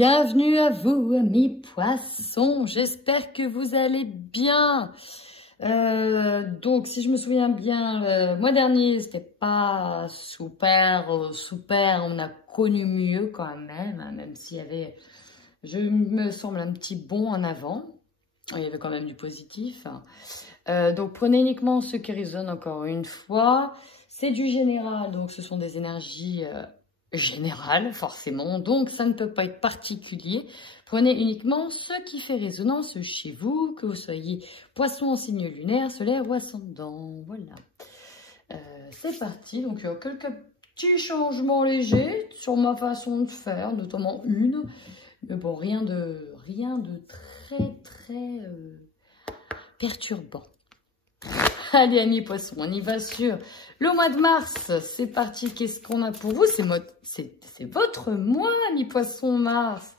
Bienvenue à vous, amis poissons. J'espère que vous allez bien. Donc, si je me souviens bien, le mois dernier, c'était pas super. On a connu mieux quand même, hein, même s'il y avait, je me semble, un petit bond en avant. Il y avait quand même du positif. Donc, prenez uniquement ce qui résonne encore une fois. C'est du général, donc ce sont des énergies générales, forcément. Donc, ça ne peut pas être particulier. Prenez uniquement ce qui fait résonance chez vous, que vous soyez poisson en signe lunaire, solaire ou ascendant. Voilà. C'est parti. Donc, il y a quelques petits changements légers sur ma façon de faire, notamment une. Mais bon, rien de très perturbant. Allez, amis poissons, on y va sur le mois de mars. C'est parti, qu'est-ce qu'on a pour vous? C'est votre mois, amis poissons, mars.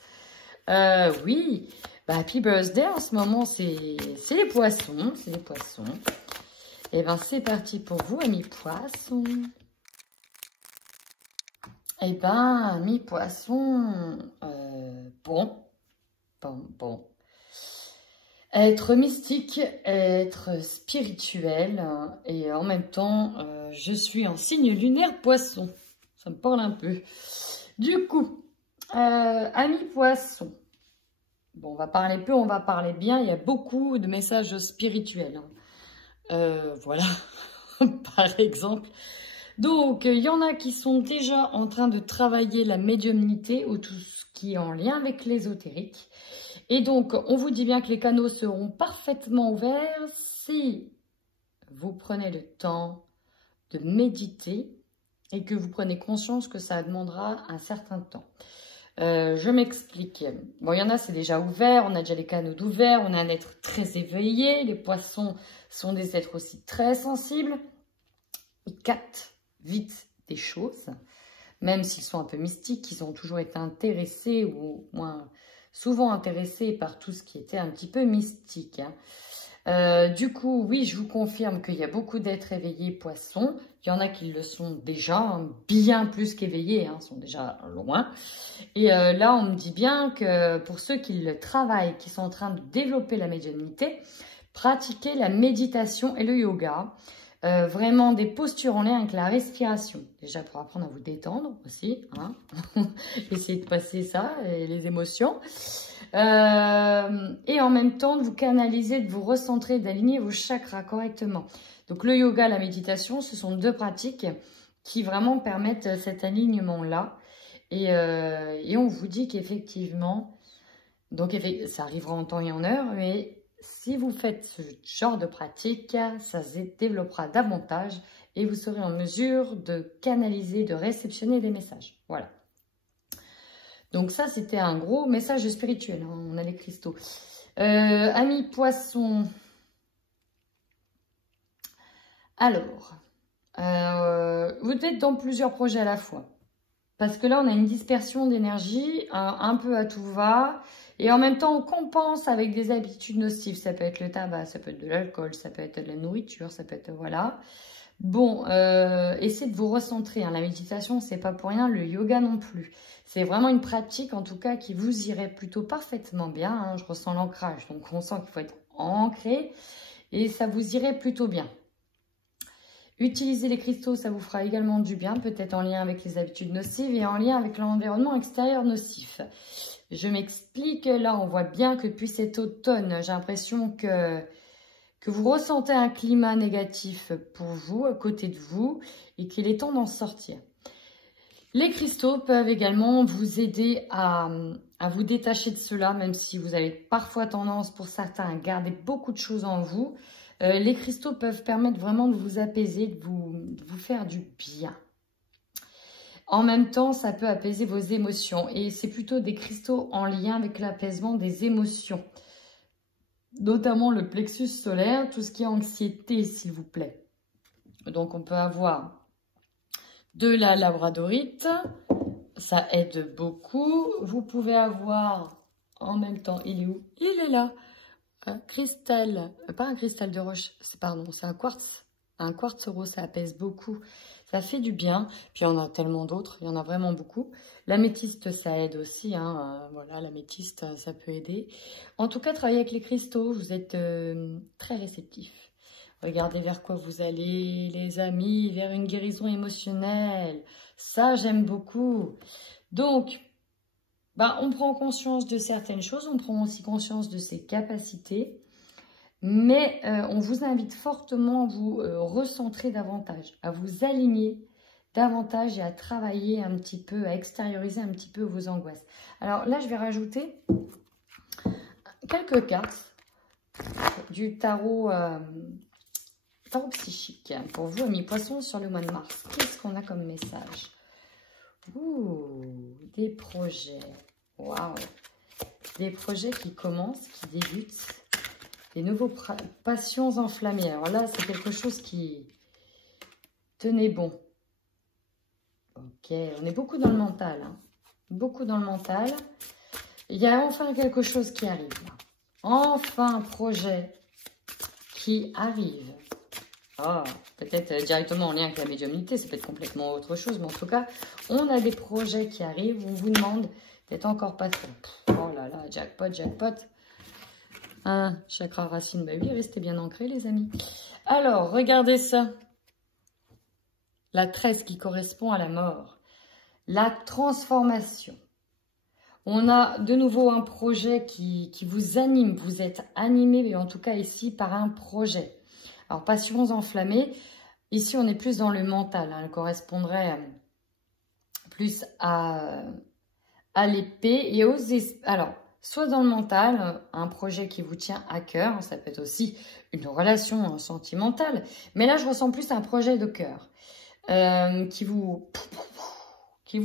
Oui, bah, happy birthday, en ce moment, c'est les poissons, c'est les poissons. Et ben, c'est parti pour vous, amis poissons. Et ben, amis poissons, bon. Être mystique, être spirituel et en même temps, je suis en signe lunaire poisson. Ça me parle un peu. Du coup, amis poissons. Bon, on va parler peu, on va parler bien. Il y a beaucoup de messages spirituels. Voilà, par exemple. Donc, il y en a qui sont déjà en train de travailler la médiumnité ou tout ce qui est en lien avec l'ésotérique. Et donc, on vous dit bien que les canaux seront parfaitement ouverts si vous prenez le temps de méditer et que vous prenez conscience que ça demandera un certain temps. Je m'explique. Bon, il y en a, c'est déjà ouvert, on a déjà les canaux d'ouvert, on a un être très éveillé. Les poissons sont des êtres aussi très sensibles. Ils captent vite des choses, même s'ils sont un peu mystiques, ils ont toujours été intéressés ou moins... souvent intéressés par tout ce qui était un petit peu mystique. Du coup, oui, je vous confirme qu'il y a beaucoup d'êtres éveillés poissons. Il y en a qui le sont déjà, hein, bien plus qu'éveillés, hein, sont déjà loin. Et là, on me dit bien que pour ceux qui le travaillent, qui sont en train de développer la médiumnité, pratiquez la méditation et le yoga. Vraiment des postures en lien avec la respiration. Déjà pour apprendre à vous détendre aussi. Hein. Essayez de passer ça, et les émotions. Et en même temps, de vous canaliser, de vous recentrer, d'aligner vos chakras correctement. Donc le yoga, la méditation, ce sont deux pratiques qui vraiment permettent cet alignement-là. Et on vous dit qu'effectivement, donc ça arrivera en temps et en heure, mais... si vous faites ce genre de pratique, ça se développera davantage et vous serez en mesure de canaliser, de réceptionner des messages. Voilà. Donc ça, c'était un gros message spirituel. Hein. On a les cristaux. Amis poissons. Alors, vous êtes dans plusieurs projets à la fois. Parce que là, on a une dispersion d'énergie, un peu à tout va. Et en même temps, on compense avec des habitudes nocives. Ça peut être le tabac, ça peut être de l'alcool, ça peut être de la nourriture, ça peut être... voilà. Bon, essayez de vous recentrer. Hein. La méditation, c'est pas pour rien. Le yoga non plus. C'est vraiment une pratique, en tout cas, qui vous irait plutôt parfaitement bien. Hein. Je ressens l'ancrage. Donc, on sent qu'il faut être ancré. Et ça vous irait plutôt bien. Utiliser les cristaux, ça vous fera également du bien, peut-être en lien avec les habitudes nocives et en lien avec l'environnement extérieur nocif. Je m'explique, là on voit bien que depuis cet automne, j'ai l'impression que vous ressentez un climat négatif pour vous, à côté de vous, et qu'il est temps d'en sortir. Les cristaux peuvent également vous aider à vous détacher de cela, même si vous avez parfois tendance pour certains à garder beaucoup de choses en vous. Les cristaux peuvent permettre vraiment de vous apaiser, de vous faire du bien. En même temps, ça peut apaiser vos émotions. Et c'est plutôt des cristaux en lien avec l'apaisement des émotions. Notamment le plexus solaire, tout ce qui est anxiété, s'il vous plaît. Donc, on peut avoir de la labradorite. Ça aide beaucoup. Vous pouvez avoir, en même temps, il est où? Il est là. Un cristal, pas un cristal de roche, pardon, c'est un quartz. Un quartz rose, ça apaise beaucoup. Ça fait du bien. Puis il y en a tellement d'autres, il y en a vraiment beaucoup. L'améthyste, ça aide aussi, hein. Voilà, l'améthyste, ça peut aider. En tout cas, travaillez avec les cristaux, vous êtes très réceptifs. Regardez vers quoi vous allez, les amis, vers une guérison émotionnelle. Ça, j'aime beaucoup. Donc, on prend conscience de certaines choses, on prend aussi conscience de ses capacités, mais on vous invite fortement à vous recentrer davantage, à vous aligner davantage et à travailler un petit peu, à extérioriser un petit peu vos angoisses. Alors là, je vais rajouter quelques cartes du tarot, tarot psychique pour vous, amis poissons, sur le mois de mars. Qu'est-ce qu'on a comme message? Ouh, des projets. Waouh! Des projets qui commencent, qui débutent. Des nouveaux passions enflammées. Alors là, c'est quelque chose qui... Tenez bon. Ok, on est beaucoup dans le mental. Hein. Beaucoup dans le mental. Il y a enfin quelque chose qui arrive. Là. Enfin un projet qui arrive. Oh, peut-être directement en lien avec la médiumnité, ça peut être complètement autre chose. Mais en tout cas, on a des projets qui arrivent. On vous demande d'être encore patient. Oh là là, jackpot, jackpot. Ah, chakra racine, bah oui, restez bien ancrés les amis. Alors, regardez ça. La 13 qui correspond à la mort. La transformation. On a de nouveau un projet qui vous anime. Vous êtes animé, mais en tout cas ici, par un projet. Alors, passions enflammées. Ici, on est plus dans le mental. Hein. Elle correspondrait plus à l'épée et aux... Alors, soit dans le mental, un projet qui vous tient à cœur. Ça peut être aussi une relation sentimentale. Mais là, je ressens plus un projet de cœur. Qui vous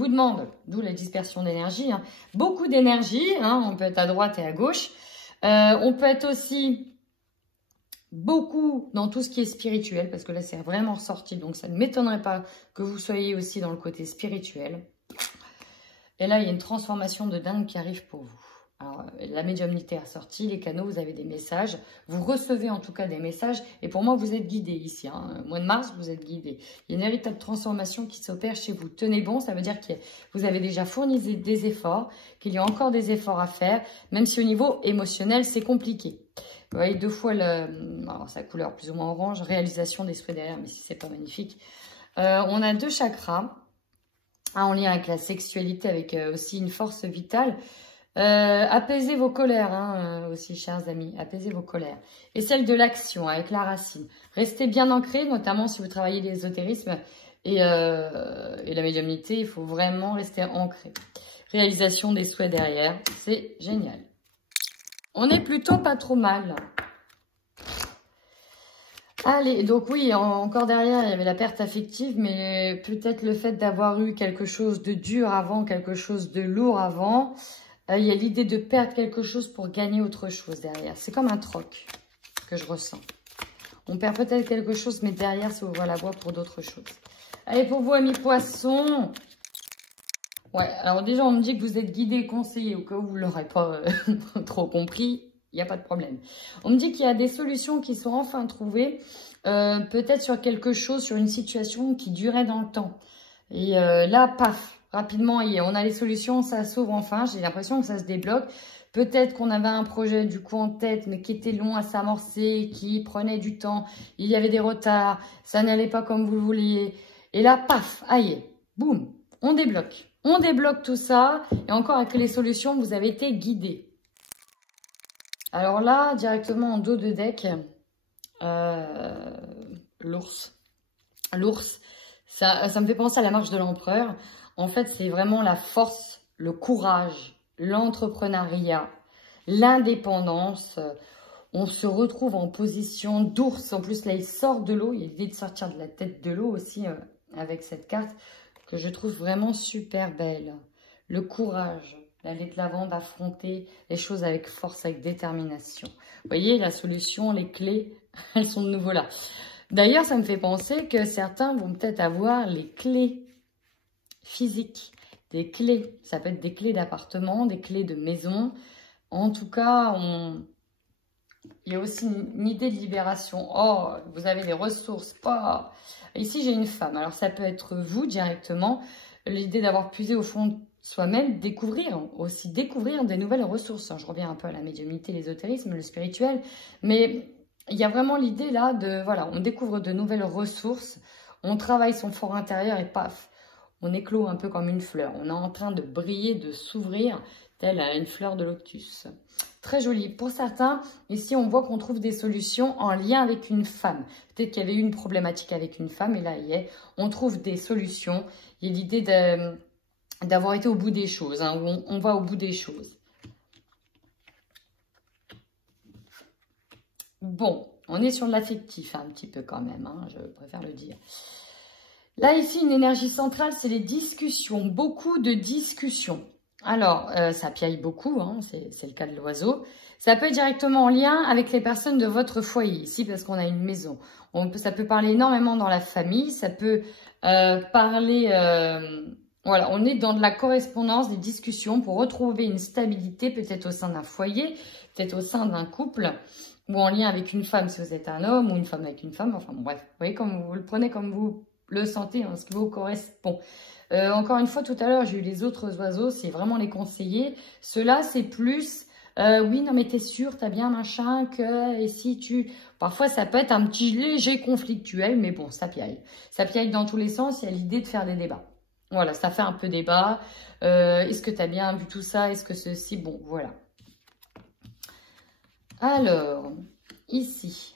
demande, d'où la dispersion d'énergie, hein. Beaucoup d'énergie, hein, on peut être à droite et à gauche, on peut être aussi beaucoup dans tout ce qui est spirituel, parce que là c'est vraiment ressorti, donc ça ne m'étonnerait pas que vous soyez aussi dans le côté spirituel. Et là il y a une transformation de dingue qui arrive pour vous. Alors, la médiumnité a sorti, les canaux, vous avez des messages. Vous recevez en tout cas des messages. Et pour moi, vous êtes guidés ici. Hein. Mois de mars, vous êtes guidés. Il y a une véritable transformation qui s'opère chez vous. Tenez bon, ça veut dire que vous avez déjà fourni des efforts, qu'il y a encore des efforts à faire, même si au niveau émotionnel, c'est compliqué. Vous voyez, 2 fois alors, sa couleur plus ou moins orange, réalisation des souhaits derrière, mais si c'est pas magnifique. On a 2 chakras, en lien avec la sexualité, avec aussi une force vitale. Apaisez vos colères, hein, aussi, chers amis. Apaisez vos colères. Et celle de l'action, avec la racine. Restez bien ancrés, notamment si vous travaillez l'ésotérisme et la médiumnité. Il faut vraiment rester ancré. Réalisation des souhaits derrière. C'est génial. On est plutôt pas trop mal. Allez, donc oui, encore derrière, il y avait la perte affective, mais peut-être le fait d'avoir eu quelque chose de dur avant, quelque chose de lourd avant... il y a l'idée de perdre quelque chose pour gagner autre chose derrière. C'est comme un troc que je ressens. On perd peut-être quelque chose, mais derrière, ça ouvre la voie pour d'autres choses. Allez, pour vous, amis poissons. Ouais, alors déjà, on me dit que vous êtes guidés, conseillés, au cas où vous ne l'aurez pas trop compris. Il n'y a pas de problème. On me dit qu'il y a des solutions qui sont enfin trouvées. Peut-être sur quelque chose, sur une situation qui durait dans le temps. Et là, paf. Rapidement, on a les solutions, ça s'ouvre enfin. J'ai l'impression que ça se débloque. Peut-être qu'on avait un projet du coup en tête, mais qui était long à s'amorcer, qui prenait du temps. Il y avait des retards, ça n'allait pas comme vous le vouliez. Et là, paf, aïe, boum, on débloque. On débloque tout ça. Et encore avec les solutions, vous avez été guidés. Alors là, directement en dos de deck, l'ours. L'ours, ça me fait penser à la marche de l'empereur. En fait, c'est vraiment la force, le courage, l'entrepreneuriat, l'indépendance. On se retrouve en position d'ours. En plus, là, il sort de l'eau. Il y a l'idée de sortir de la tête de l'eau aussi avec cette carte que je trouve vraiment super belle. Le courage, l'aller de l'avant, d'affronter les choses avec force, avec détermination. Vous voyez, la solution, les clés, elles sont de nouveau là. D'ailleurs, ça me fait penser que certains vont peut-être avoir les clés physiques, des clés, ça peut être des clés d'appartement, des clés de maison. En tout cas, il y a aussi une idée de libération. Oh, vous avez des ressources. Oh. Ici, j'ai une femme. Alors, ça peut être vous directement. L'idée d'avoir puisé au fond soi-même découvrir des nouvelles ressources. Je reviens un peu à la médiumnité, l'ésotérisme, le spirituel, mais il y a vraiment l'idée là de, voilà, on découvre de nouvelles ressources, on travaille son fort intérieur et paf, on éclot un peu comme une fleur. On est en train de briller, de s'ouvrir, telle une fleur de lotus. Très joli. Pour certains, ici, on voit qu'on trouve des solutions en lien avec une femme. Peut-être qu'il y avait eu une problématique avec une femme, et là, il y est. On trouve des solutions. Il y a l'idée d'avoir été au bout des choses, hein, où on va au bout des choses. Bon, on est sur de l'affectif, hein, un petit peu quand même, hein, je préfère le dire. Là, ici, une énergie centrale, c'est les discussions, beaucoup de discussions. Alors, ça piaille beaucoup, hein, c'est le cas de l'oiseau. Ça peut être directement en lien avec les personnes de votre foyer, ici, parce qu'on a une maison. Ça peut parler énormément dans la famille, ça peut parler... voilà, on est dans de la correspondance, des discussions pour retrouver une stabilité, peut-être au sein d'un foyer, peut-être au sein d'un couple, ou en lien avec une femme si vous êtes un homme, ou une femme avec une femme, enfin bon, bref. Vous voyez, comme vous le prenez comme vous le sentez, hein, ce qui vous correspond. Encore une fois, tout à l'heure, j'ai eu les autres oiseaux, c'est vraiment les conseillers. Ceux-là, c'est plus, oui, non, mais t'es sûr, t'as bien machin, que, et si tu... Parfois, ça peut être un petit léger conflictuel, mais bon, ça piaille. Ça piaille dans tous les sens, il y a l'idée de faire des débats. Voilà, ça fait un peu débat. Est-ce que t'as bien vu tout ça? Est-ce que ceci... Bon, voilà. Alors, ici...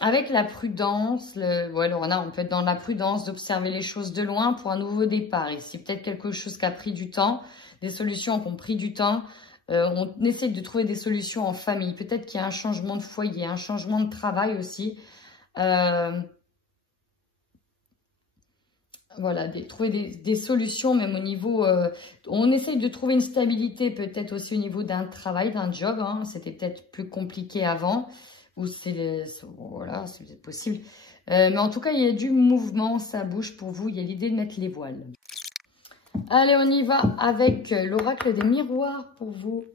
Avec la prudence, voilà, on peut être dans la prudence d'observer les choses de loin pour un nouveau départ. Ici, peut-être quelque chose qui a pris du temps, des solutions qui ont pris du temps. On essaie de trouver des solutions en famille. Peut-être qu'il y a un changement de foyer, un changement de travail aussi. Voilà, trouver des solutions même au niveau... on essaye de trouver une stabilité peut-être aussi au niveau d'un travail, d'un job. Hein. C'était peut-être plus compliqué avant. Ou voilà, c'est possible. Mais en tout cas, il y a du mouvement, ça bouge pour vous. Il y a l'idée de mettre les voiles. Allez, on y va avec l'oracle des miroirs pour vous.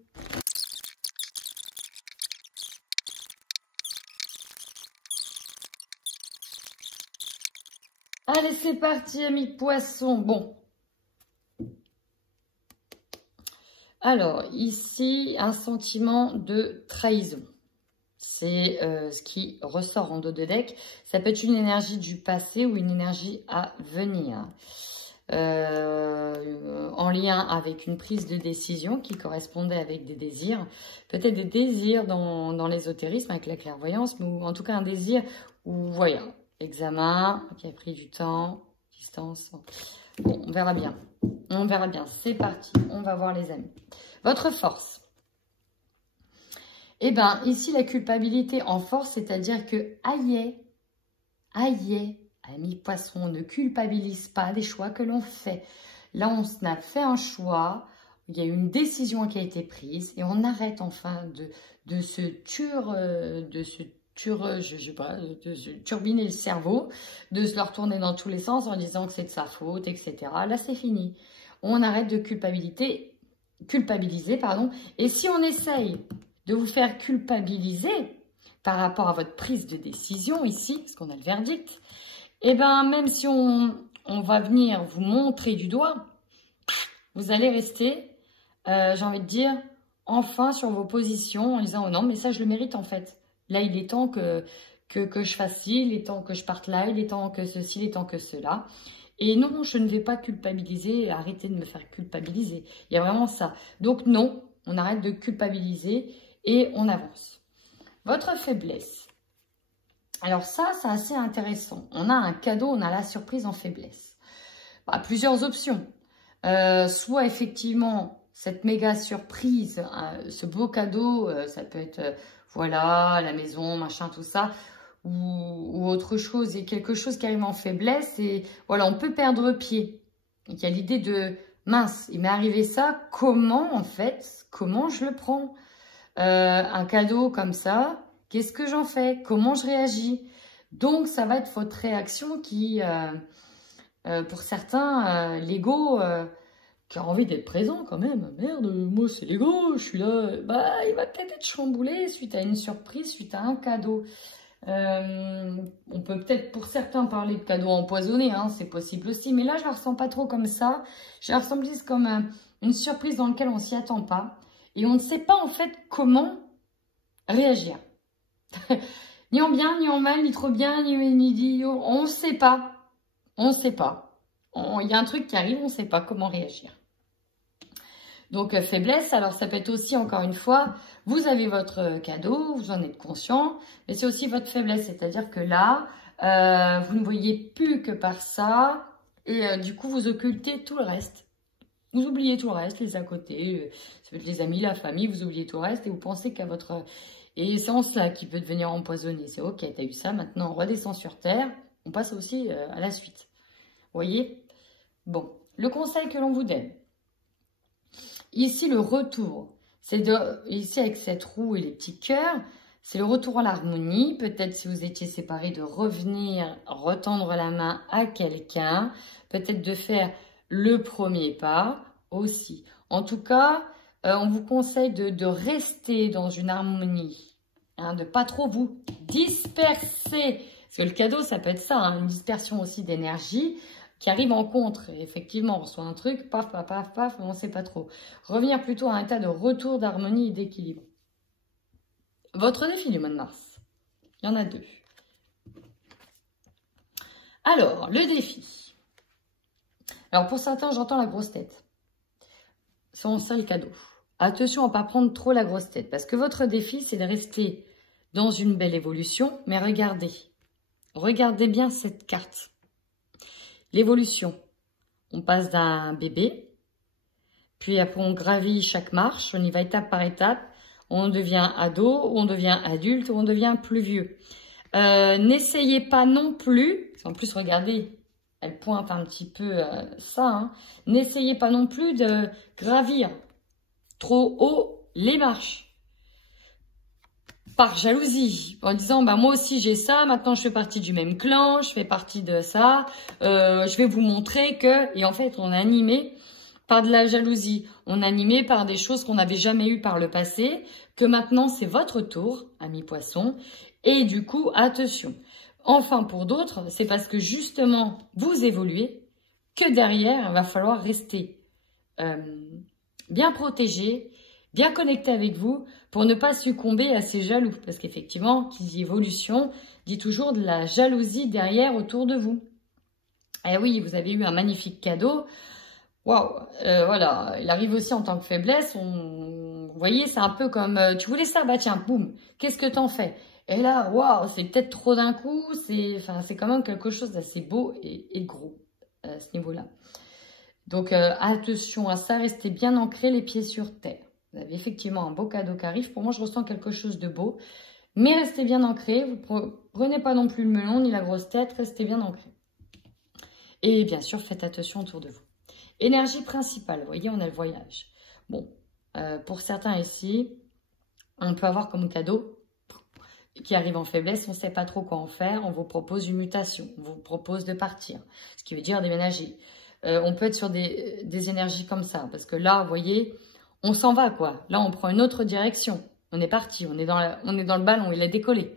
Allez, c'est parti, amis poissons. Bon. Alors, ici, un sentiment de trahison. C'est ce qui ressort en dos de deck. Ça peut être une énergie du passé ou une énergie à venir. En lien avec une prise de décision qui correspondait avec des désirs. Peut-être des désirs dans l'ésotérisme avec la clairvoyance, mais en tout cas un désir où, voilà, examen qui a pris du temps, distance. Bon, on verra bien. On verra bien. C'est parti. On va voir les amis. Votre force. Eh bien, ici, la culpabilité en force, c'est-à-dire que, aïe, amis poissons, ne culpabilise pas des choix que l'on fait. Là, on a fait un choix, il y a une décision qui a été prise et on arrête enfin de se turbiner le cerveau, de se le retourner dans tous les sens en disant que c'est de sa faute, etc. Là, c'est fini. On arrête de culpabiliser, pardon. Et si on essaye de vous faire culpabiliser par rapport à votre prise de décision ici, parce qu'on a le verdict, et bien même si on va venir vous montrer du doigt, vous allez rester, j'ai envie de dire, enfin sur vos positions en disant « Oh non, mais ça je le mérite en fait. Là il est temps que je fasse ci, il est temps que je parte là, il est temps que ceci, il est temps que cela. » Et non, je ne vais pas culpabiliser, arrêtez de me faire culpabiliser. Il y a vraiment ça. Donc non, on arrête de culpabiliser et on avance. Votre faiblesse. Alors ça, c'est assez intéressant. On a un cadeau, on a la surprise en faiblesse. Bah, plusieurs options. Soit effectivement, cette méga surprise, ce beau cadeau, ça peut être, voilà, la maison, machin, tout ça, ou autre chose, et quelque chose qui arrive en faiblesse, et voilà, on peut perdre pied. Il y a l'idée de, mince, il m'est arrivé ça, comment en fait, comment je le prends? Un cadeau comme ça, qu'est-ce que j'en fais? Comment je réagis? Donc, ça va être votre réaction qui, pour certains, l'ego qui a envie d'être présent quand même. Merde, moi c'est l'ego, je suis là. Bah, il va peut-être être chamboulé suite à une surprise, suite à un cadeau. On peut peut-être pour certains parler de cadeaux empoisonnés, hein, c'est possible aussi. Mais là, je ne la ressens pas trop comme ça. Je la ressens plus comme une surprise dans laquelle on ne s'y attend pas. Et on ne sait pas en fait comment réagir. Ni en bien, ni en mal, ni trop bien, ni on ne sait pas. On ne sait pas. Il y a un truc qui arrive, on ne sait pas comment réagir. Donc, faiblesse, alors ça peut être aussi, encore une fois, vous avez votre cadeau, vous en êtes conscient, mais c'est aussi votre faiblesse. C'est-à-dire que là, vous ne voyez plus que par ça, et du coup, vous occultez tout le reste. Vous oubliez tout le reste, les à côté, ça peut être les amis, la famille, vous oubliez tout le reste, et vous pensez qu'à votre... Et c'est en cela qui peut devenir empoisonné. C'est ok, t'as eu ça, maintenant on redescend sur Terre, on passe aussi à la suite. Vous voyez? Bon, le conseil que l'on vous donne. Ici, le retour, c'est ici avec cette roue et les petits cœurs, c'est le retour à l'harmonie. Peut-être si vous étiez séparés, de revenir, retendre la main à quelqu'un. Peut-être de faire le premier pas aussi. En tout cas, on vous conseille de rester dans une harmonie, hein, de pas trop vous disperser. Parce que le cadeau, ça peut être ça, hein, une dispersion aussi d'énergie qui arrive en contre. Et effectivement, on reçoit un truc, paf, paf, paf, paf, on ne sait pas trop. Revenir plutôt à un état de retour d'harmonie et d'équilibre. Votre défi du mois de mars, il y en a 2. Alors, le défi. Alors, pour certains, j'entends la grosse tête. C'est ça le cadeau. Attention à ne pas prendre trop la grosse tête. Parce que votre défi, c'est de rester dans une belle évolution. Mais regardez. Regardez bien cette carte. L'évolution. On passe d'un bébé. Puis après, on gravit chaque marche. On y va étape par étape. On devient ado, on devient adulte, on devient plus vieux. N'essayez pas non plus. En plus, regardez. Elle pointe un petit peu ça. Hein. N'essayez pas non plus de gravir trop haut les marches. Par jalousie. En disant, bah, moi aussi j'ai ça, maintenant je fais partie du même clan, je fais partie de ça. Je vais vous montrer que... Et en fait, on est animé par de la jalousie. On est animé par des choses qu'on n'avait jamais eues par le passé. Que maintenant, c'est votre tour, ami poisson. Et du coup, attention. Enfin, pour d'autres, c'est parce que justement, vous évoluez, que derrière, il va falloir rester bien protégé, bien connecté avec vous, pour ne pas succomber à ces jaloux. Parce qu'effectivement, qui dit évolution, dit toujours de la jalousie derrière autour de vous. Eh oui, vous avez eu un magnifique cadeau. Waouh, voilà, il arrive aussi en tant que faiblesse. Vous voyez, c'est un peu comme, tu voulais ça, bah tiens, boum, qu'est-ce que t'en fais? Et là, waouh, c'est peut-être trop d'un coup, c'est quand même quelque chose d'assez beau et gros à ce niveau-là. Donc, attention à ça, restez bien ancrés, les pieds sur terre. Vous avez effectivement un beau cadeau qui arrive. Pour moi, je ressens quelque chose de beau. Mais restez bien ancrés, vous prenez pas non plus le melon ni la grosse tête, restez bien ancrés. Et bien sûr, faites attention autour de vous. Énergie principale, vous voyez, on a le voyage. Bon, pour certains ici, on peut avoir comme cadeau qui arrive en faiblesse, on ne sait pas trop quoi en faire, on vous propose une mutation, on vous propose de partir, ce qui veut dire déménager. On peut être sur des énergies comme ça, parce que là, vous voyez, on s'en va quoi. Là, on prend une autre direction. On est parti, on est dans le ballon, il a décollé.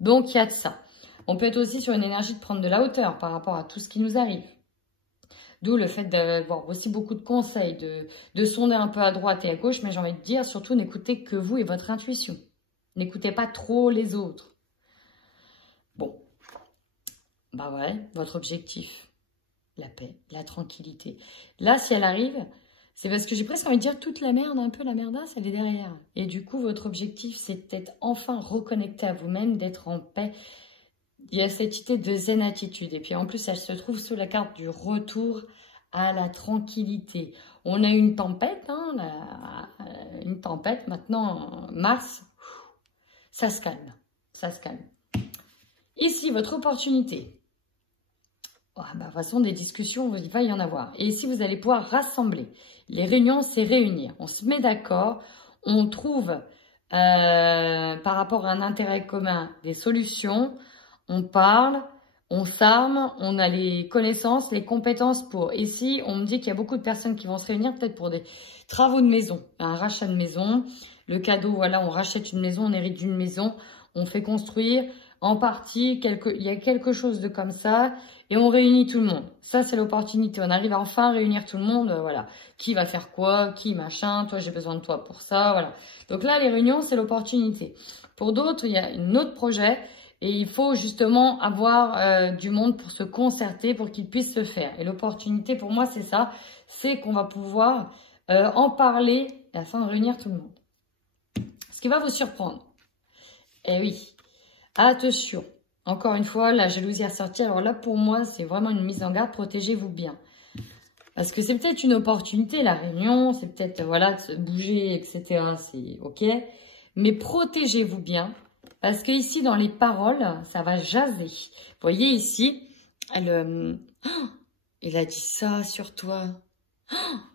Donc, il y a de ça. On peut être aussi sur une énergie de prendre de la hauteur par rapport à tout ce qui nous arrive. D'où le fait d'avoir aussi beaucoup de conseils, de sonder un peu à droite et à gauche, mais j'ai envie de dire, surtout, n'écoutez que vous et votre intuition. N'écoutez pas trop les autres. Bon, bah ouais, votre objectif, la paix, la tranquillité. Là, si elle arrive, c'est parce que j'ai presque envie de dire toute la merde, un peu la merdasse, elle est derrière. Et du coup, votre objectif, c'est d'être enfin reconnecté à vous-même, d'être en paix. Il y a cette idée de zen attitude. Et puis en plus, elle se trouve sous la carte du retour à la tranquillité. On a eu une tempête, hein, une tempête. Maintenant, Mars, ça se calme. Ça se calme. Ici, votre opportunité. Oh, bah, de toute façon, des discussions, il va y en avoir. Et ici, vous allez pouvoir rassembler. Les réunions, c'est réunir. On se met d'accord. On trouve, par rapport à un intérêt commun, des solutions. On parle, on s'arme, on a les connaissances, les compétences pour. Ici, on me dit qu'il y a beaucoup de personnes qui vont se réunir peut-être pour des travaux de maison, un rachat de maison. Le cadeau, voilà, on rachète une maison, on hérite d'une maison, on fait construire, en partie, il y a quelque chose de comme ça, et on réunit tout le monde. Ça, c'est l'opportunité. On arrive à enfin réunir tout le monde, voilà. Qui va faire quoi, qui machin, toi, j'ai besoin de toi pour ça, voilà. Donc là, les réunions, c'est l'opportunité. Pour d'autres, il y a un autre projet, et il faut justement avoir du monde pour se concerter, pour qu'il puisse se faire. Et l'opportunité, pour moi, c'est ça, c'est qu'on va pouvoir en parler afin de réunir tout le monde. Ce qui va vous surprendre. Eh oui, attention. Encore une fois, la jalousie est ressortie. Alors là, pour moi, c'est vraiment une mise en garde. Protégez-vous bien. Parce que c'est peut-être une opportunité, la réunion. C'est peut-être, voilà, de se bouger, etc. C'est OK. Mais protégez-vous bien. Parce que ici, dans les paroles, ça va jaser. Vous voyez ici, elle a dit ça sur toi.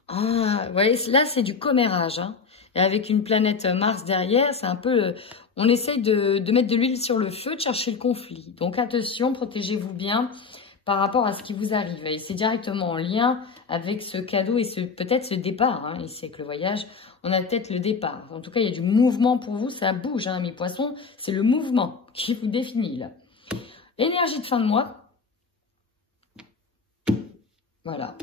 Ah, vous voyez, là, c'est du commérage. Hein. Et avec une planète Mars derrière, c'est un peu... on essaye de mettre de l'huile sur le feu, de chercher le conflit. Donc, attention, protégez-vous bien par rapport à ce qui vous arrive. Et c'est directement en lien avec ce cadeau et peut-être ce départ. Hein, ici, avec le voyage, on a peut-être le départ. En tout cas, il y a du mouvement pour vous. Ça bouge, hein, mes poissons. C'est le mouvement qui vous définit, là. Énergie de fin de mois. Voilà,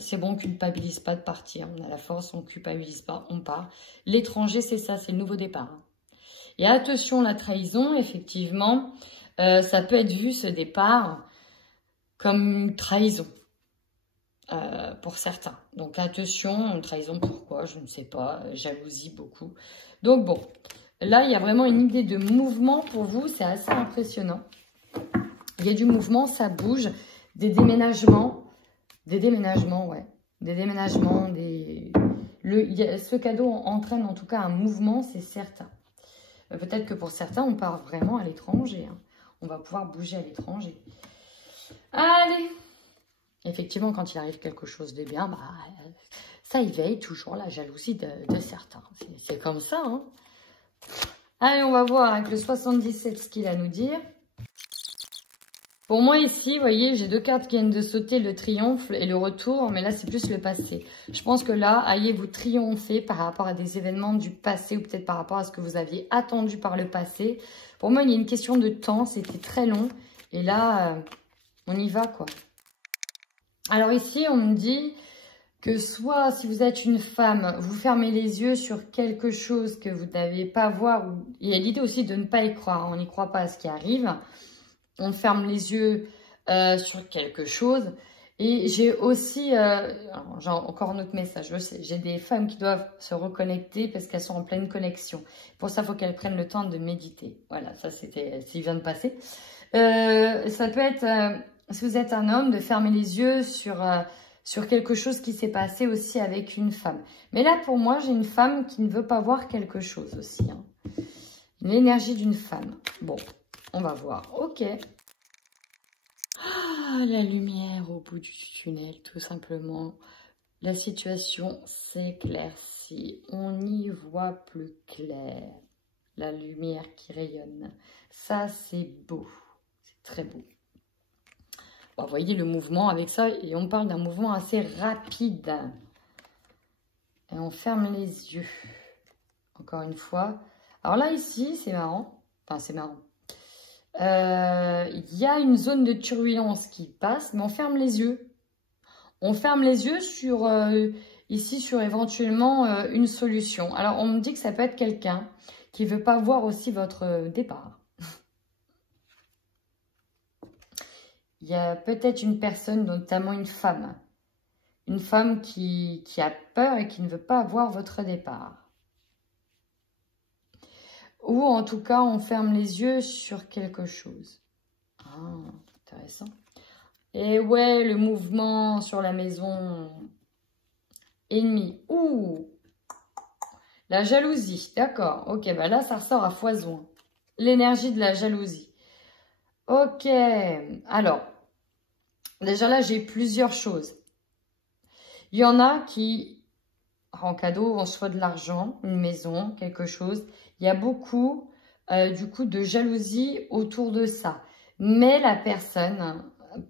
c'est bon, on ne culpabilise pas de partir. On a la force, on ne culpabilise pas, on part. L'étranger, c'est ça, c'est le nouveau départ. Et attention, la trahison, effectivement, ça peut être vu, ce départ, comme une trahison pour certains. Donc attention, une trahison, pourquoi? Je ne sais pas, jalousie beaucoup. Donc bon, là, il y a vraiment une idée de mouvement pour vous, c'est assez impressionnant. Il y a du mouvement, ça bouge, des déménagements. Des déménagements, ouais. Des déménagements, ce cadeau entraîne en tout cas un mouvement, c'est certain. Peut-être que pour certains, on part vraiment à l'étranger. Hein. On va pouvoir bouger à l'étranger. Allez! Effectivement, quand il arrive quelque chose de bien, bah, ça éveille toujours la jalousie de certains. C'est comme ça. Hein. Allez, on va voir avec le 77 ce qu'il a à nous dire. Pour moi ici, vous voyez, j'ai deux cartes qui viennent de sauter, le triomphe et le retour, mais là c'est plus le passé. Je pense que là, allez vous triompher par rapport à des événements du passé ou peut-être par rapport à ce que vous aviez attendu par le passé. Pour moi, il y a une question de temps, c'était très long et là, on y va quoi. Alors ici, on me dit que soit si vous êtes une femme, vous fermez les yeux sur quelque chose que vous n'avez pas à voir. Il y a l'idée aussi de ne pas y croire, on n'y croit pas à ce qui arrive. On ferme les yeux sur quelque chose. Et j'ai aussi, j'ai encore un autre message, j'ai des femmes qui doivent se reconnecter parce qu'elles sont en pleine connexion. Pour ça, il faut qu'elles prennent le temps de méditer. Voilà, ça c'était ce qui vient de passer. Ça peut être, si vous êtes un homme, de fermer les yeux sur quelque chose qui s'est passé aussi avec une femme. Mais là, pour moi, j'ai une femme qui ne veut pas voir quelque chose aussi. Hein. L'énergie d'une femme. Bon. On va voir. Ok. Ah, la lumière au bout du tunnel, tout simplement. La situation s'éclaircit. On y voit plus clair. La lumière qui rayonne. Ça, c'est beau. C'est très beau. Bon, vous voyez le mouvement avec ça. Et on parle d'un mouvement assez rapide. Et on ferme les yeux. Encore une fois. Alors là, ici, c'est marrant. Enfin, c'est marrant. Il y a une zone de turbulence qui passe, mais on ferme les yeux. On ferme les yeux sur, ici, sur éventuellement une solution. Alors, on me dit que ça peut être quelqu'un qui ne veut pas voir aussi votre départ. Il y a peut-être une personne, notamment une femme qui a peur et qui ne veut pas voir votre départ. Ou en tout cas, on ferme les yeux sur quelque chose. Ah, intéressant. Et ouais, le mouvement sur la maison ennemie. Ouh, la jalousie, d'accord. Ok, bah là, ça ressort à foison. L'énergie de la jalousie. Ok, alors, déjà là, j'ai plusieurs choses. Il y en a qui, en cadeau, vont soit de l'argent, une maison, quelque chose. Il y a beaucoup, du coup, de jalousie autour de ça. Mais la personne,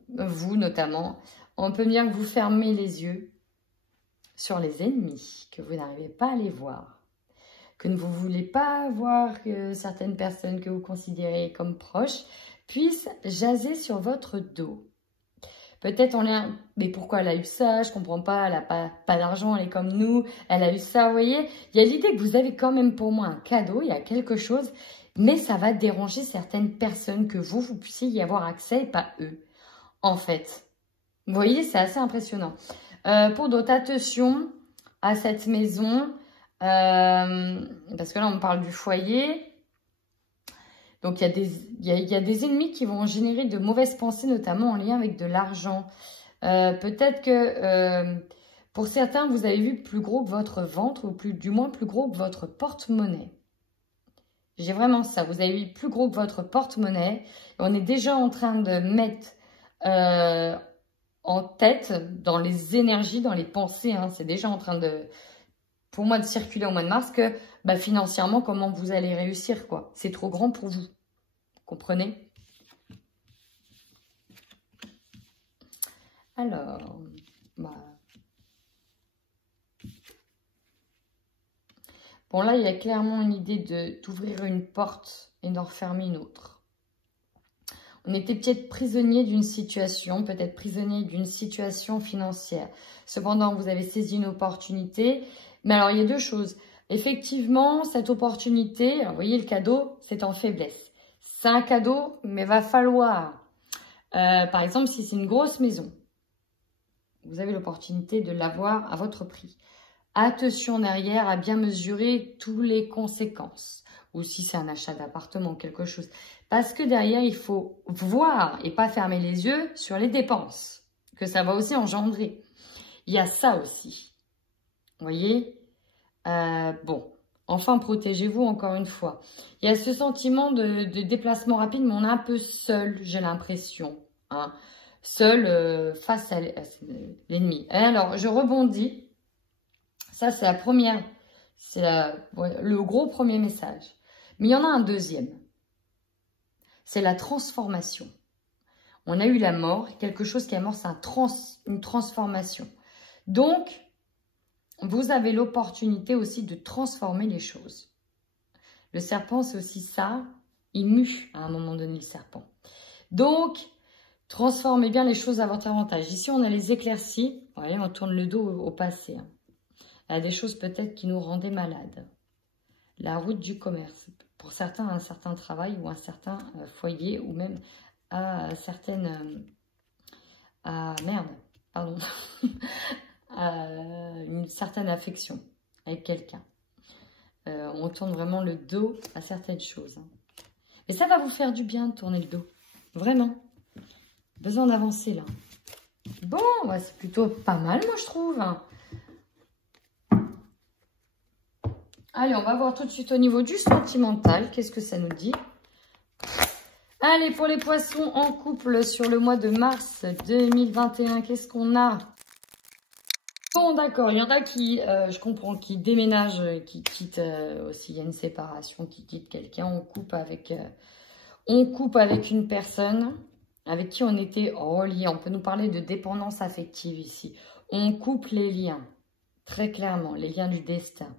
vous notamment, on peut bien que vous fermez les yeux sur les ennemis, que vous n'arrivez pas à les voir. que vous ne voulez pas voir que certaines personnes que vous considérez comme proches puissent jaser sur votre dos. Peut-être on est mais pourquoi elle a eu ça? Je comprends pas, elle n'a pas d'argent, elle est comme nous, elle a eu ça, vous voyez? Il y a l'idée que vous avez quand même pour moi un cadeau, il y a quelque chose, mais ça va déranger certaines personnes que vous puissiez y avoir accès et pas eux, en fait. Vous voyez, c'est assez impressionnant. Pour d'autres, attention à cette maison, parce que là on parle du foyer. Donc, il y a des ennemis qui vont générer de mauvaises pensées, notamment en lien avec de l'argent. Peut-être que pour certains, vous avez vu plus gros que votre ventre, ou du moins plus gros que votre porte-monnaie. J'ai vraiment ça. Vous avez vu plus gros que votre porte-monnaie. On est déjà en train de mettre en tête, dans les énergies, dans les pensées, hein, c'est déjà en train de... pour moi, de circuler au mois de mars, que bah, financièrement, comment vous allez réussir, quoi. C'est trop grand pour vous. Comprenez? Alors, bah. Bon, là, il y a clairement une idée d'ouvrir une porte et d'en refermer une autre. On était peut-être prisonnier d'une situation, peut-être prisonnier d'une situation financière. Cependant, vous avez saisi une opportunité. Mais alors, il y a deux choses. Effectivement, cette opportunité, alors, vous voyez, le cadeau, c'est en faiblesse. C'est un cadeau, mais va falloir, par exemple, si c'est une grosse maison, vous avez l'opportunité de l'avoir à votre prix. Attention derrière à bien mesurer toutes les conséquences. Ou si c'est un achat d'appartement, quelque chose. Parce que derrière, il faut voir et pas fermer les yeux sur les dépenses. Que ça va aussi engendrer. Il y a ça aussi. Vous voyez? Bon. Enfin, protégez-vous encore une fois. Il y a ce sentiment de déplacement rapide, mais on est un peu seul, j'ai l'impression. Hein. Seul face à l'ennemi. Alors, je rebondis. Ça, c'est la première, c'est le gros premier message. Mais il y en a un deuxième. C'est la transformation. On a eu la mort, quelque chose qui est mort, c'est une transformation. Donc, vous avez l'opportunité aussi de transformer les choses. Le serpent, c'est aussi ça. Il mue à un moment donné, le serpent. Donc, transformez bien les choses à votre avantage. Ici, on a les éclaircies. Vous voyez, on tourne le dos au passé. Hein. Il y a des choses peut-être qui nous rendaient malades. La route du commerce. Pour certains, un certain travail ou un certain foyer ou même à certaines... merde, pardon. Une certaine affection avec quelqu'un. On tourne vraiment le dos à certaines choses. Hein. Mais ça va vous faire du bien de tourner le dos. Vraiment. Besoin d'avancer là. Bon, ouais, c'est plutôt pas mal, moi, je trouve. Allez, on va voir tout de suite au niveau du sentimental. Qu'est-ce que ça nous dit? Allez, pour les poissons en couple sur le mois de mars 2021, qu'est-ce qu'on a? Bon, d'accord, il y en a qui, je comprends, qui déménagent, qui quittent aussi. Il y a une séparation, qui quitte quelqu'un. On coupe avec une personne avec qui on était relié. On peut nous parler de dépendance affective ici. On coupe les liens, très clairement, les liens du destin.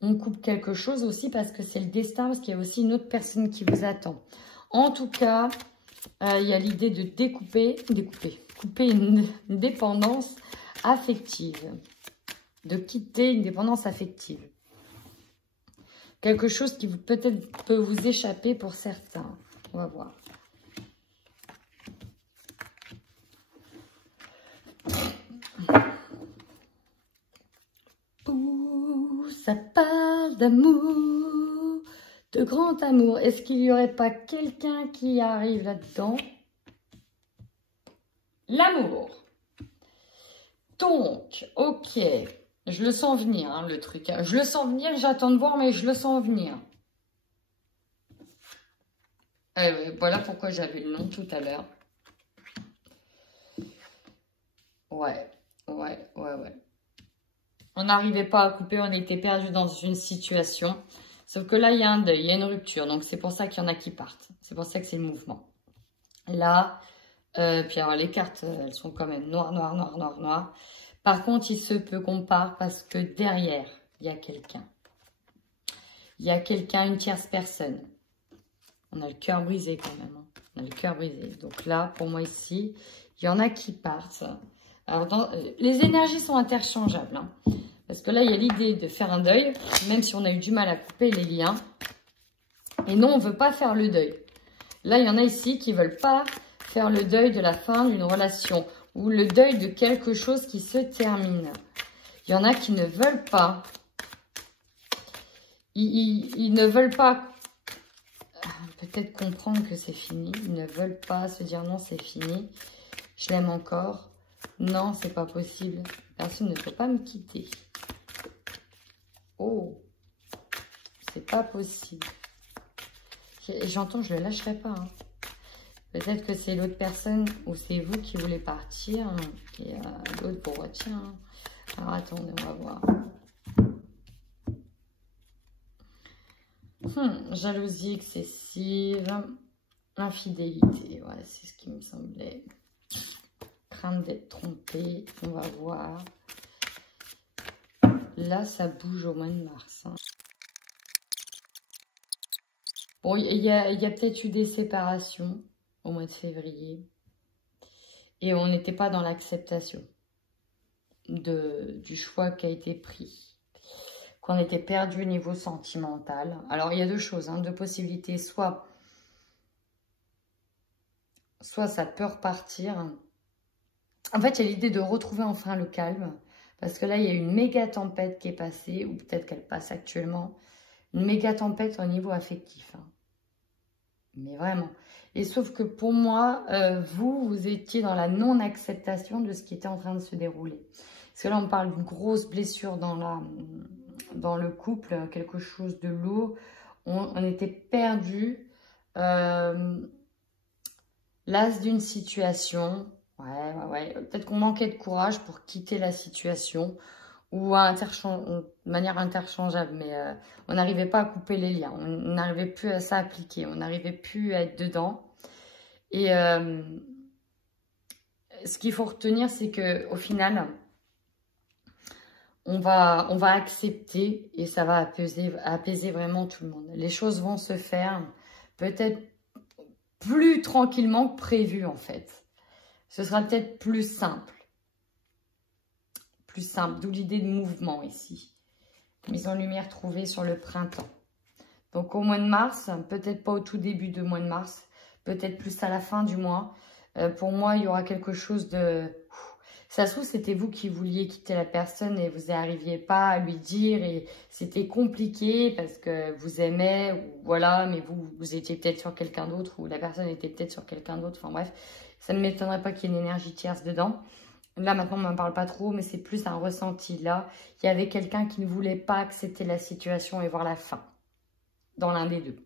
On coupe quelque chose aussi parce que c'est le destin, parce qu'il y a aussi une autre personne qui vous attend. En tout cas, il y a l'idée de couper une dépendance affective. De quitter une dépendance affective. Quelque chose qui peut-être peut vous échapper pour certains. On va voir. Ouh, ça parle d'amour, de grand amour. Est-ce qu'il n'y aurait pas quelqu'un qui arrive là-dedans? L'amour. Donc, ok. Je le sens venir, hein, le truc. Je le sens venir, j'attends de voir, mais je le sens venir. Voilà pourquoi j'avais le nom tout à l'heure. Ouais. On n'arrivait pas à couper, on était perdu dans une situation. Sauf que là, il y a un deuil, il y a une rupture. Donc, c'est pour ça qu'il y en a qui partent. C'est pour ça que c'est le mouvement. Là, puis alors les cartes, elles sont quand même noires. Par contre, il se peut qu'on parte parce que derrière, il y a quelqu'un. il y a quelqu'un, une tierce personne. On a le cœur brisé quand même. Hein. On a le cœur brisé. Donc là, pour moi ici, il y en a qui partent. Alors, les énergies sont interchangeables. Hein, parce que là, il y a l'idée de faire un deuil, même si on a eu du mal à couper les liens. Et non, on ne veut pas faire le deuil. Là, il y en a ici qui ne veulent pas faire le deuil de la fin d'une relation ou le deuil de quelque chose qui se termine. Il y en a qui ne veulent pas. Ils ne veulent pas peut-être comprendre que c'est fini. Ils ne veulent pas se dire non, c'est fini. Je l'aime encore. Non, c'est pas possible. Personne ne peut pas me quitter. Oh, c'est pas possible. J'entends, je le lâcherai pas. Hein. Peut-être que c'est l'autre personne ou c'est vous qui voulez partir hein, et l'autre vous retient. Hein. Alors attendez, on va voir. Jalousie excessive, infidélité, ouais, c'est ce qui me semblait. Crainte d'être trompé, on va voir. Là, ça bouge au mois de mars. Hein. Bon, il y a peut-être eu des séparations au mois de février. Et on n'était pas dans l'acceptation du choix qui a été pris. Qu'on était perdu au niveau sentimental. Alors, il y a deux choses, hein, deux possibilités. Soit ça peut repartir. En fait, il y a l'idée de retrouver enfin le calme. Parce que là, il y a une méga tempête qui est passée, ou peut-être qu'elle passe actuellement. Une méga tempête au niveau affectif. Hein. Mais vraiment. Et sauf que pour moi, vous étiez dans la non-acceptation de ce qui était en train de se dérouler. Parce que là, on parle d'une grosse blessure dans le couple, quelque chose de lourd. On était perdu. L'as d'une situation. Ouais. Peut-être qu'on manquait de courage pour quitter la situation. Ou de manière interchangeable, mais on n'arrivait pas à couper les liens, on n'arrivait plus à s'appliquer, on n'arrivait plus à être dedans. Et ce qu'il faut retenir, c'est qu'au final, on va accepter et ça va apaiser vraiment tout le monde. Les choses vont se faire peut-être plus tranquillement que prévu en fait. Ce sera peut-être plus simple. Plus simple, d'où l'idée de mouvement ici. Mise en lumière trouvée sur le printemps. Donc au mois de mars, peut-être pas au tout début du mois de mars, peut-être plus à la fin du mois. Pour moi, il y aura quelque chose de... Ça se trouve, c'était vous qui vouliez quitter la personne et vous n'arriviez pas à lui dire et c'était compliqué parce que vous aimez, ou voilà, mais vous étiez peut-être sur quelqu'un d'autre ou la personne était peut-être sur quelqu'un d'autre. Enfin bref, ça ne m'étonnerait pas qu'il y ait une énergie tierce dedans. Là, maintenant, on ne m'en parle pas trop, mais c'est plus un ressenti. Là, il y avait quelqu'un qui ne voulait pas accepter la situation et voir la fin dans l'un des deux.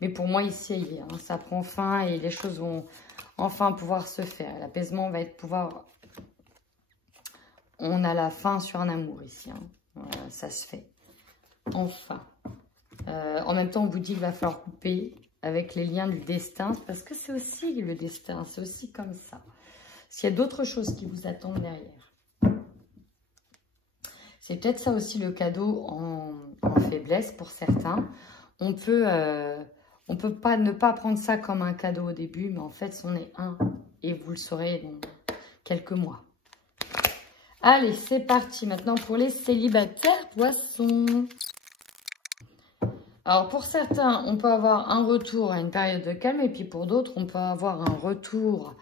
Mais pour moi, ici, hein, ça prend fin et les choses vont enfin pouvoir se faire. L'apaisement va être pouvoir... On a la fin sur un amour ici. Hein. Voilà, ça se fait. Enfin. En même temps, on vous dit qu'il va falloir couper avec les liens du destin. Parce que c'est aussi le destin. C'est aussi comme ça. S'il y a d'autres choses qui vous attendent derrière. C'est peut-être ça aussi le cadeau en faiblesse pour certains. On peut pas ne pas prendre ça comme un cadeau au début, mais en fait, c'en est un. Et vous le saurez dans quelques mois. Allez, c'est parti maintenant pour les célibataires poissons. Alors, pour certains, on peut avoir un retour à une période de calme. Et puis pour d'autres, on peut avoir un retour...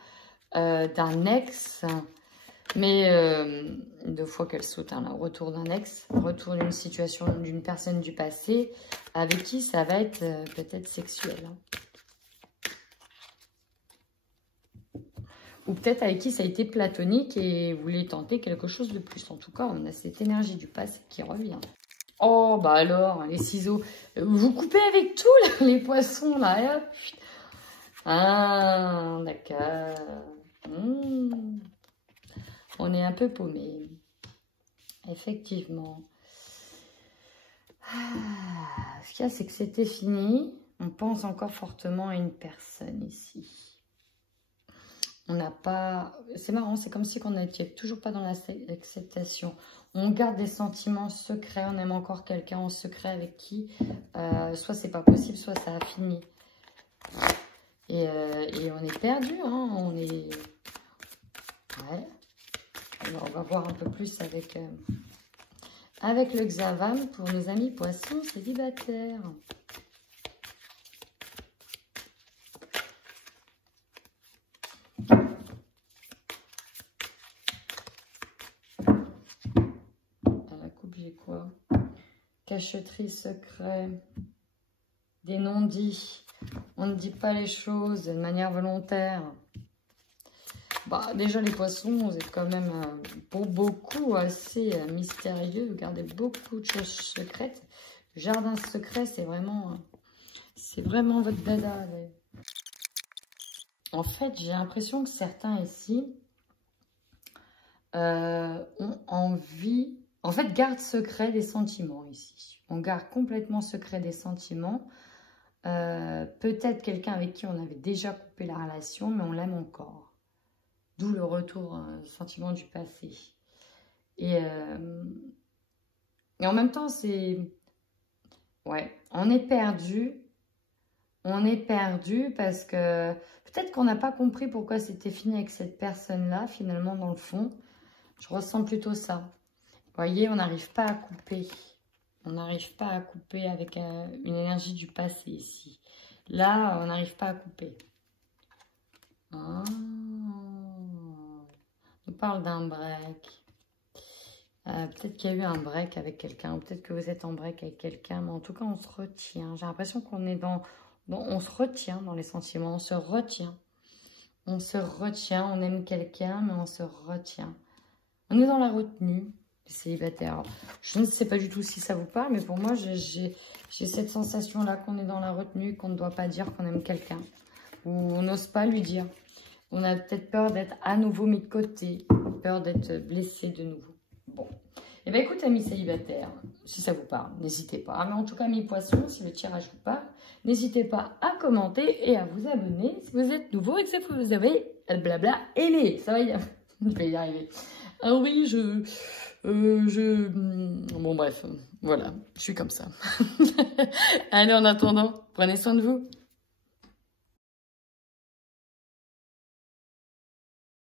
d'un ex, mais deux fois qu'elle saute, hein, le retour d'un ex, retour d'une situation d'une personne du passé, avec qui ça va être peut-être sexuel. Hein. Ou peut-être avec qui ça a été platonique et vous voulez tenter quelque chose de plus. En tout cas, on a cette énergie du passé qui revient. Oh, bah alors, les ciseaux. Vous coupez avec tout, là, les poissons, là. Hop. Ah, d'accord. On est un peu paumé. Effectivement. Ce qu'il y a, c'est que c'était fini. On pense encore fortement à une personne ici. On n'a pas... C'est marrant, c'est comme si on n'était toujours pas dans l'acceptation. On garde des sentiments secrets, on aime encore quelqu'un en secret avec qui soit c'est pas possible, soit ça a fini. Et on est perdu, hein, on est... Ouais. Alors, on va voir un peu plus avec le Xavam pour nos amis poissons célibataires. Quoi? Cacheterie, secret, des non-dits. On ne dit pas les choses de manière volontaire. Bah, déjà, les poissons, vous êtes quand même, pour beaucoup, assez mystérieux. Vous gardez beaucoup de choses secrètes. Jardin secret, c'est vraiment votre dada. Ouais. En fait, j'ai l'impression que certains ici ont envie... En fait, garde secret des sentiments ici. On garde complètement secret des sentiments. Peut-être quelqu'un avec qui on avait déjà coupé la relation, mais on l'aime encore. D'où le retour sentiment du passé. Et en même temps, c'est... Ouais, on est perdu. On est perdu parce que peut-être qu'on n'a pas compris pourquoi c'était fini avec cette personne-là, finalement, dans le fond. Je ressens plutôt ça. Vous voyez, on n'arrive pas à couper. On n'arrive pas à couper avec une énergie du passé ici. Là, on n'arrive pas à couper. Ah. On parle d'un break. Peut-être qu'il y a eu un break avec quelqu'un. Peut-être que vous êtes en break avec quelqu'un. Mais en tout cas, on se retient. J'ai l'impression qu'on est on se retient dans les sentiments. On se retient. On se retient. On aime quelqu'un, mais on se retient. On est dans la retenue. Célibataire. Je ne sais pas du tout si ça vous parle, mais pour moi, j'ai cette sensation-là qu'on est dans la retenue, qu'on ne doit pas dire qu'on aime quelqu'un. Ou on n'ose pas lui dire. On a peut-être peur d'être à nouveau mis de côté, peur d'être blessé de nouveau. Bon. Eh bien, écoute, amis célibataires, si ça vous parle, n'hésitez pas. Mais en tout cas, amis poissons, si le tirage vous parle, n'hésitez pas à commenter et à vous abonner si vous êtes nouveau et que vous avez blabla aimé. Ça va y arriver. Je vais y arriver. Ah oui, Bon, bref, voilà, je suis comme ça. Allez, en attendant, prenez soin de vous.